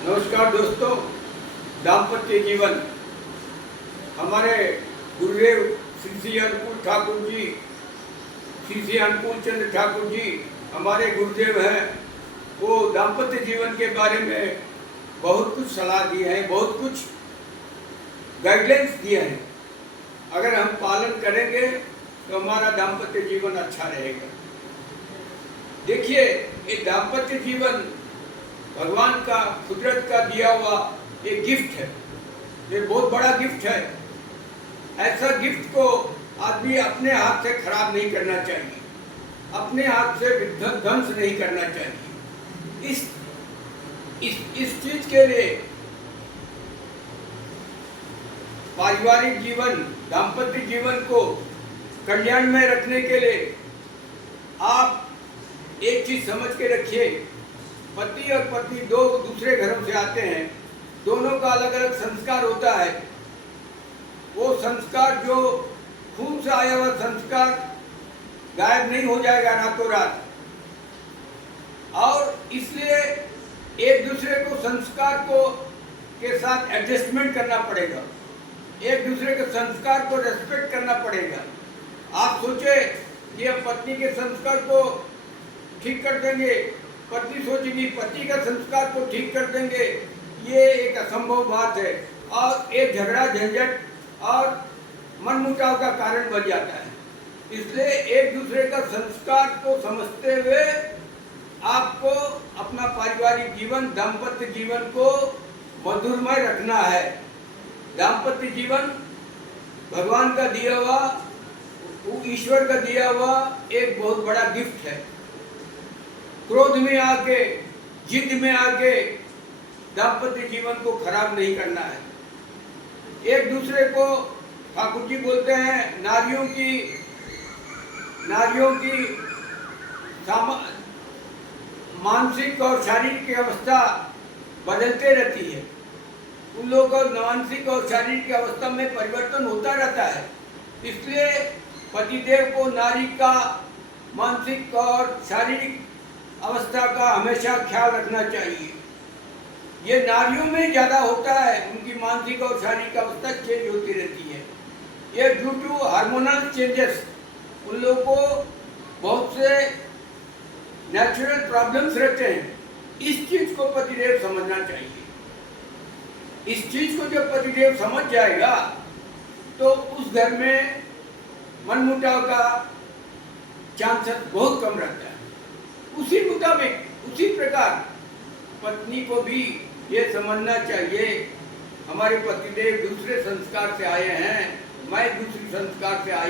नमस्कार दोस्तों, दाम्पत्य जीवन हमारे गुरुदेव श्री श्री अनुकूल ठाकुर जी, श्री श्री अनुकूल चंद्र ठाकुर जी हमारे गुरुदेव हैं। वो दाम्पत्य जीवन के बारे में बहुत कुछ सलाह दी है, बहुत कुछ गाइडलाइंस दिए हैं। अगर हम पालन करेंगे तो हमारा दाम्पत्य जीवन अच्छा रहेगा। देखिए, ये दाम्पत्य जीवन भगवान का, कुदरत का दिया हुआ एक गिफ्ट है। ये बहुत बड़ा गिफ्ट है। ऐसा गिफ्ट को आदमी अपने हाथ से खराब नहीं करना चाहिए, अपने हाथ से ध्वंस नहीं करना चाहिए। इस चीज के लिए पारिवारिक जीवन, दाम्पत्य जीवन को कल्याण में रखने के लिए आप एक चीज समझ के रखिए। पति और पत्नी दो दूसरे घरों से आते हैं, दोनों का अलग अलग संस्कार होता है। वो संस्कार, जो खून से आया हुआ संस्कार गायब नहीं हो जाएगा रातों रात, और इसलिए एक दूसरे को संस्कार को के साथ एडजस्टमेंट करना पड़ेगा, एक दूसरे के संस्कार को रेस्पेक्ट करना पड़ेगा। आप सोचे कि अब पत्नी के संस्कार को ठीक कर देंगे, पत्नी सोचेगी पति का संस्कार को ठीक कर देंगे, ये एक असंभव बात है और एक झगड़ा झंझट और मनमुटाव का कारण बन जाता है। इसलिए एक दूसरे का संस्कार को समझते हुए आपको अपना पारिवारिक जीवन, दाम्पत्य जीवन को मधुरमय रखना है। दाम्पत्य जीवन भगवान का दिया हुआ, ईश्वर का दिया हुआ एक बहुत बड़ा गिफ्ट है। क्रोध में आके, जिद में आके दाम्पत्य जीवन को खराब नहीं करना है। एक दूसरे को, ठाकुर जी बोलते हैं, नारियों की मानसिक और शारीरिक अवस्था बदलते रहती है। उन लोगों को मानसिक और शारीरिक अवस्था में परिवर्तन होता रहता है। इसलिए पतिदेव को नारी का मानसिक और शारीरिक अवस्था का हमेशा ख्याल रखना चाहिए। ये नारियों में ज़्यादा होता है, उनकी मानसिक और शारीरिक अवस्था चेंज होती रहती है। ये ड्यू टू हार्मोनल चेंजेस, उन लोगों को बहुत से नेचुरल प्रॉब्लम्स रहते हैं। इस चीज़ को पतिदेव समझना चाहिए। इस चीज़ को जब पतिदेव समझ जाएगा तो उस घर में मनमुटाव का चांसेस बहुत कम रहता है। उसी मुताबिक, उसी प्रकार पत्नी को भी ये समझना चाहिए, हमारे पतिदेव दूसरे संस्कार से आए हैं, मैं दूसरे संस्कार से आई